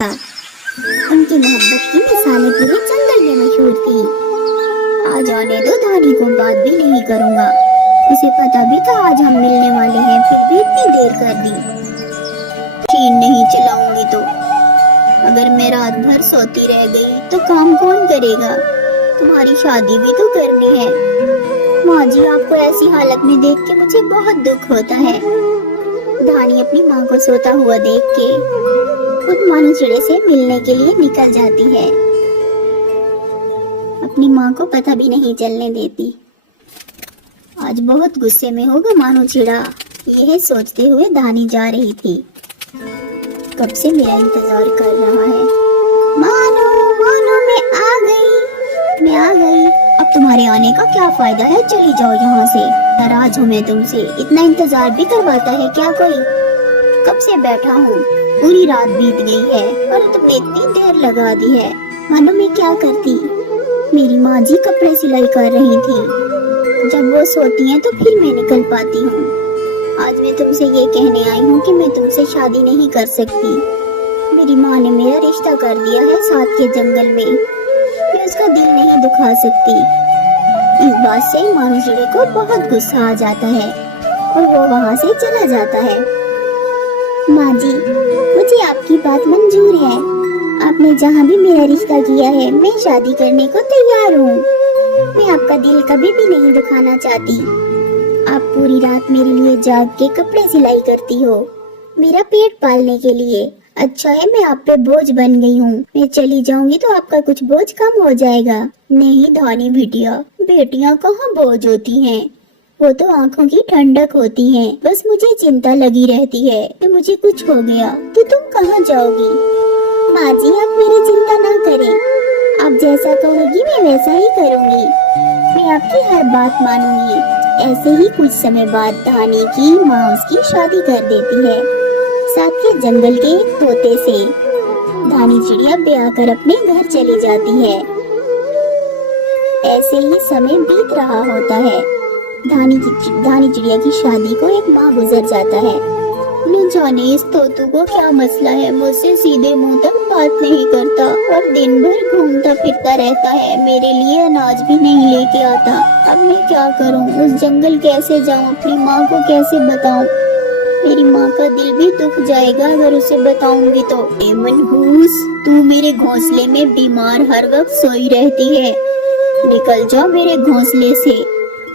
उनकी मोहब्बत की मिसालें पूरे जंगल में मशहूर थी। आज आने दो, धानी को बात भी नहीं करूंगा। उसे पता भी था आज हम मिलने वाले हैं, फिर भी इतनी देर कर दी। मशीन नहीं चलाऊंगी तो अगर मैं रात भर सोती रह गई तो काम कौन करेगा? तुम्हारी शादी भी तो करनी है। माँ जी, आपको ऐसी हालत में देख के मुझे बहुत दुख होता है। धानी अपनी माँ को सोता हुआ देख के खुद मानो चिड़े से मिलने के लिए निकल जाती है। अपनी माँ को पता भी नहीं चलने देती। आज बहुत गुस्से में होगा मानो चिड़ा, यह सोचते हुए धानी जा रही थी। कब से मेरा इंतजार कर रहा है। मानो मानो, मैं आ गई, मैं आ गई। अब तुम्हारे आने का क्या फायदा है, चली जाओ यहाँ से। नाराज हूँ मैं तुमसे, इतना इंतजार भी करवाता है क्या कोई? कब से बैठा हूँ, पूरी रात बीत गई है और तुमने इतनी देर लगा दी है। मानो मैं क्या करती। मेरी माँ जी कपड़े सिलाई कर रही थी, जब वो सोती हैं तो फिर मैं निकल पाती हूँ। आज मैं तुमसे ये कहने आई हूँ कि मैं तुमसे शादी नहीं कर सकती। मेरी माँ ने मेरा रिश्ता कर दिया है साथ के जंगल में, मैं उसका दिल नहीं दुखा सकती। इस बात से मानो चिड़े को बहुत गुस्सा आ जाता है और वो वहाँ से चला जाता है। माँ जी, मुझे आपकी बात मंजूर है। आपने जहाँ भी मेरा रिश्ता किया है, मैं शादी करने को तैयार हूँ। मैं आपका दिल कभी भी नहीं दुखाना चाहती। आप पूरी रात मेरे लिए जाग के कपड़े सिलाई करती हो, मेरा पेट पालने के लिए। अच्छा है मैं आप पे बोझ बन गई हूँ। मैं चली जाऊंगी तो आपका कुछ बोझ कम हो जाएगा। नहीं धानी बिटिया, बेटियाँ कहाँ बोझ होती हैं, वो तो आंखों की ठंडक होती हैं। बस मुझे चिंता लगी रहती है कि मुझे कुछ हो गया तो तुम कहाँ जाओगी। माँ जी, आप मेरी चिंता ना करें, आप जैसा कहोगी मैं वैसा ही करूँगी। मैं आपकी हर बात मानूंगी। ऐसे ही कुछ समय बाद धानी की माँ उसकी शादी कर देती है साथ के जंगल के एक तोते से। धानी चिड़िया ब्याह कर अपने घर चली जाती है। ऐसे ही समय बीत रहा होता है। धानी चिड़िया की शादी को एक माह गुजर जाता है। न जाने इस तोतू को क्या मसला है, मुझसे सीधे मुंह तक बात नहीं करता और दिन भर घूमता फिरता रहता है। मेरे लिए अनाज भी नहीं लेके आता। अब मैं क्या करूं, उस जंगल कैसे जाऊं, अपनी माँ को कैसे बताऊं? मेरी माँ का दिल भी दुख जाएगा अगर उसे बताऊंगी तो। ए मनहूस, तू मेरे घोंसले में बीमार हर वक्त सोई रहती है, निकल जा मेरे घोंसले से।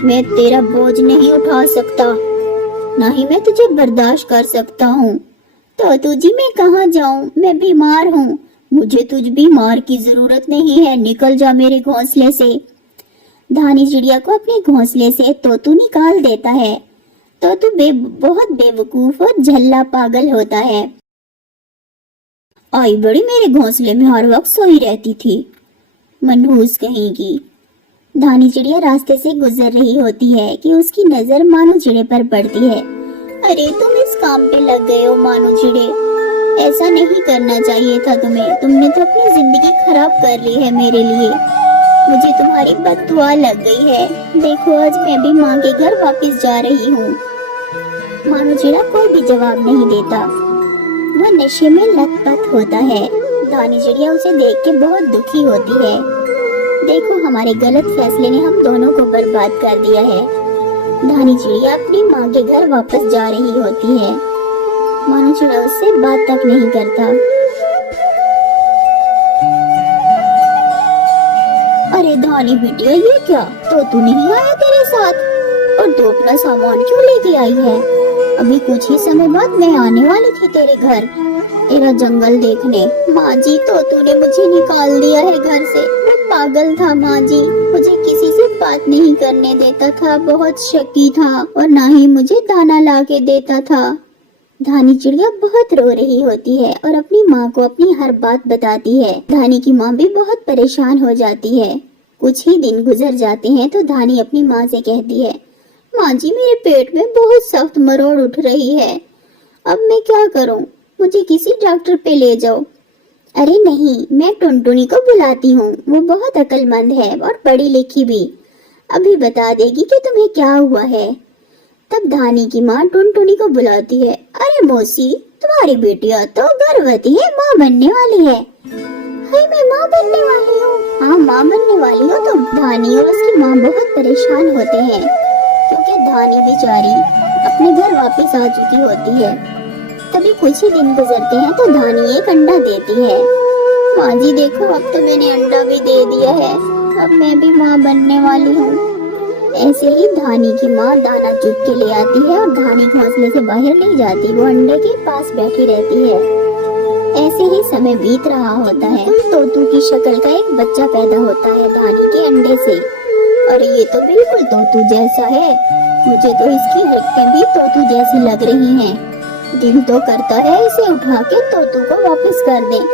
मैं तेरा बोझ नहीं उठा सकता, ना ही मैं तुझे बर्दाश्त कर सकता हूँ। तो तुझी मैं कहाँ जाऊँ, मैं बीमार हूँ, मुझे तुझ बीमार की जरूरत नहीं है, निकल जा मेरे घोंसले से। धानी चिड़िया को अपने घोंसले से तोतू निकाल देता है। तोतू बहुत बेवकूफ और झल्ला पागल होता है। आई बड़ी मेरे घोंसले में हर वक्त सोई रहती थी, मनहूस कहेगी। धानी चिड़िया रास्ते से गुजर रही होती है कि उसकी नजर मानो चिड़े पर पड़ती है। अरे तुम इस काम पे लग गए हो मानो चिड़े, ऐसा नहीं करना चाहिए था तुम्हें। तुमने तो अपनी जिंदगी खराब कर ली है मेरे लिए। मुझे तुम्हारी बददुआ लग गई है। देखो आज मैं भी माँ के घर वापस जा रही हूँ। मानो चिड़ा कोई भी जवाब नहीं देता, वह नशे में लथपथ होता है। धानी चिड़िया उसे देख के बहुत दुखी होती है। देखो हमारे गलत फैसले ने हम दोनों को बर्बाद कर दिया है। धानी चिड़िया अपनी माँ के घर वापस जा रही होती है। मानो चिड़ा उससे बात तक नहीं करता। अरे धानी बिटिया, ये क्या, तो तू नहीं आया तेरे साथ? और तू अपना सामान क्यों लेके आई है? अभी कुछ ही समय बाद मैं आने वाली थी तेरे घर, तेरा जंगल देखने। माँ जी, तो तूने मुझे निकाल दिया है घर से। मैं पागल था माँ जी, मुझे किसी से बात नहीं करने देता था, बहुत शकी था और ना ही मुझे दाना ला के देता था। धानी चिड़िया बहुत रो रही होती है और अपनी माँ को अपनी हर बात बताती है। धानी की माँ भी बहुत परेशान हो जाती है। कुछ ही दिन गुजर जाते हैं तो धानी अपनी माँ से कहती है, माँ जी मेरे पेट में बहुत सख्त मरोड़ उठ रही है, अब मैं क्या करूँ, मुझे किसी डॉक्टर पे ले जाओ। अरे नहीं, मैं टुनटुनी को बुलाती हूँ, वो बहुत अक्लमंद है और पढ़ी लिखी भी, अभी बता देगी कि तुम्हें क्या हुआ है। तब धानी की माँ टुनटुनी को बुलाती है। अरे मौसी, तुम्हारी बेटिया तो गर्भवती है, माँ बनने वाली है। हाय, मैं माँ बनने वाली हूँ। हाँ, माँ बनने वाली हो तुम। धानी और उसकी माँ बहुत परेशान होते हैं क्योंकि धानी बेचारी अपने घर वापस आ चुकी होती है। तभी कुछ ही दिन गुजरते हैं तो धानी एक अंडा देती है। माँ जी देखो, अब तो मैंने अंडा भी दे दिया है, अब मैं भी माँ बनने वाली हूँ। ऐसे ही धानी की माँ दाना चुग के ले आती है और धानी घोंसले से बाहर नहीं जाती, वो अंडे के पास बैठी रहती है। ऐसे ही समय बीत रहा होता है। तोतू की शक्ल का एक बच्चा पैदा होता है धानी के अंडे से। और ये तो बिल्कुल तोतू जैसा है, मुझे तो इसकी हरकतें भी तोतू जैसी लग रही हैं। दिल तो करता है इसे उठा के तोतू को वापस कर दें।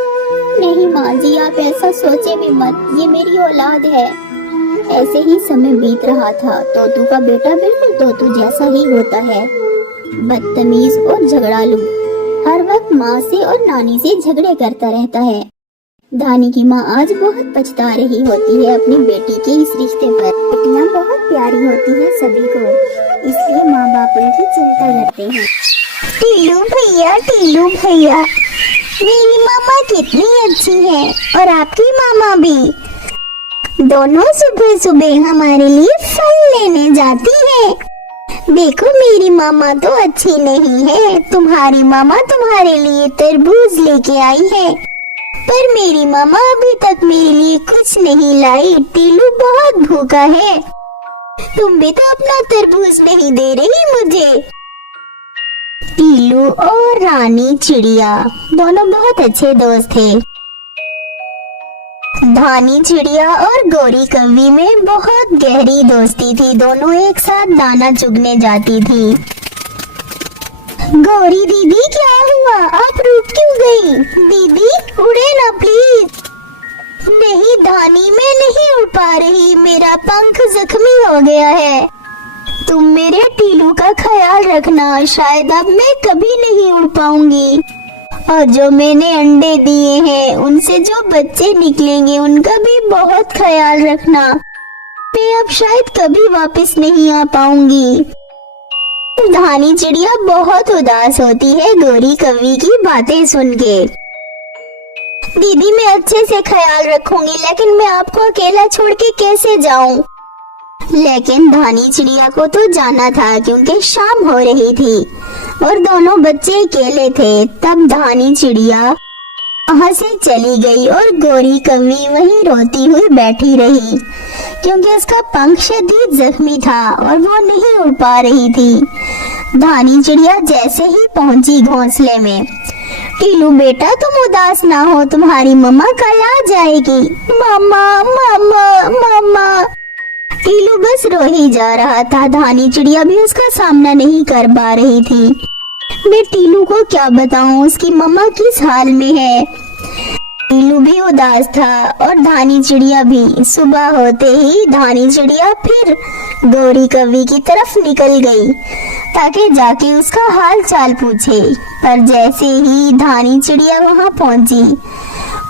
नहीं माँ जी, आप ऐसा सोचे भी मत, ये मेरी औलाद है। ऐसे ही समय बीत रहा था। तोतू का बेटा बिल्कुल तोतू जैसा ही होता है, बदतमीज और झगड़ालू। हर वक्त माँ से और नानी से झगड़े करता रहता है। धानी की माँ आज बहुत पछता रही होती है अपनी बेटी के इस रिश्ते पर। बेटियाँ बहुत प्यारी होती हैं सभी को, इसलिए माँ बाप उनकी चिंता करते हैं। टीलू भैया, मेरी मामा कितनी अच्छी है और आपकी मामा भी। दोनों सुबह सुबह हमारे लिए फल लेने जाती है। देखो, मेरी मामा तो अच्छी नहीं है, तुम्हारी मामा तुम्हारे लिए तरबूज लेके आई है, पर मेरी मामा अभी तक मेरे लिए कुछ नहीं लाई। टीलू बहुत भूखा है, तुम भी तो अपना तरबूज नहीं दे रही मुझे। टीलू और रानी चिड़िया दोनों बहुत अच्छे दोस्त थे। धानी चिड़िया और गोरी कौवी में बहुत गहरी दोस्ती थी। दोनों एक साथ दाना चुगने जाती थी। गोरी दीदी, क्या हुआ? आप रुक क्यों गई? दीदी उड़े ना प्लीज। नहीं धानी, मैं नहीं उड़ पा रही, मेरा पंख जख्मी हो गया है। तुम मेरे टीलू का ख्याल रखना, शायद अब मैं कभी नहीं उड़ पाऊंगी। और जो मैंने अंडे दिए हैं, उनसे जो बच्चे निकलेंगे उनका भी बहुत ख्याल रखना। मैं अब शायद कभी वापस नहीं आ पाऊंगी। धानी चिड़िया बहुत उदास होती है गोरी कौवी की बातें सुन के। दीदी, मैं अच्छे से ख्याल रखूंगी, लेकिन मैं आपको अकेला छोड़ के कैसे जाऊं? लेकिन धानी चिड़िया को तो जाना था क्योंकि शाम हो रही थी और दोनों बच्चे अकेले थे। तब धानी चिड़िया वहाँ से चली गई और गोरी कौवी वहीं रोती हुई बैठी रही क्योंकि उसका पंख शदीद जख्मी था और वो नहीं उड़ पा रही थी। धानी चिड़िया जैसे ही पहुंची घोंसले में, टीलू बेटा तुम उदास ना हो, तुम्हारी मम्मा कल आ जाएगी। मामा मामा मामा। टीलू बस रो ही जा रहा था। धानी चिड़िया भी उसका सामना नहीं कर पा रही थी। मैं टीलू को क्या बताऊं उसकी मम्मा किस हाल में है। टीलू भी उदास था और धानी चिड़िया भी। सुबह होते ही धानी चिड़िया फिर गोरी कौवी की तरफ निकल गई ताकि जाके उसका हाल चाल पूछे। पर जैसे ही धानी चिड़िया वहां पहुंची,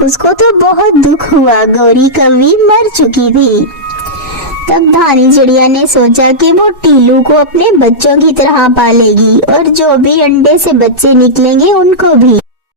उसको तो बहुत दुख हुआ, गोरी कौवी मर चुकी थी। तब धानी चिड़िया ने सोचा कि वो टीलू को अपने बच्चों की तरह पालेगी और जो भी अंडे से बच्चे निकलेंगे उनको भी।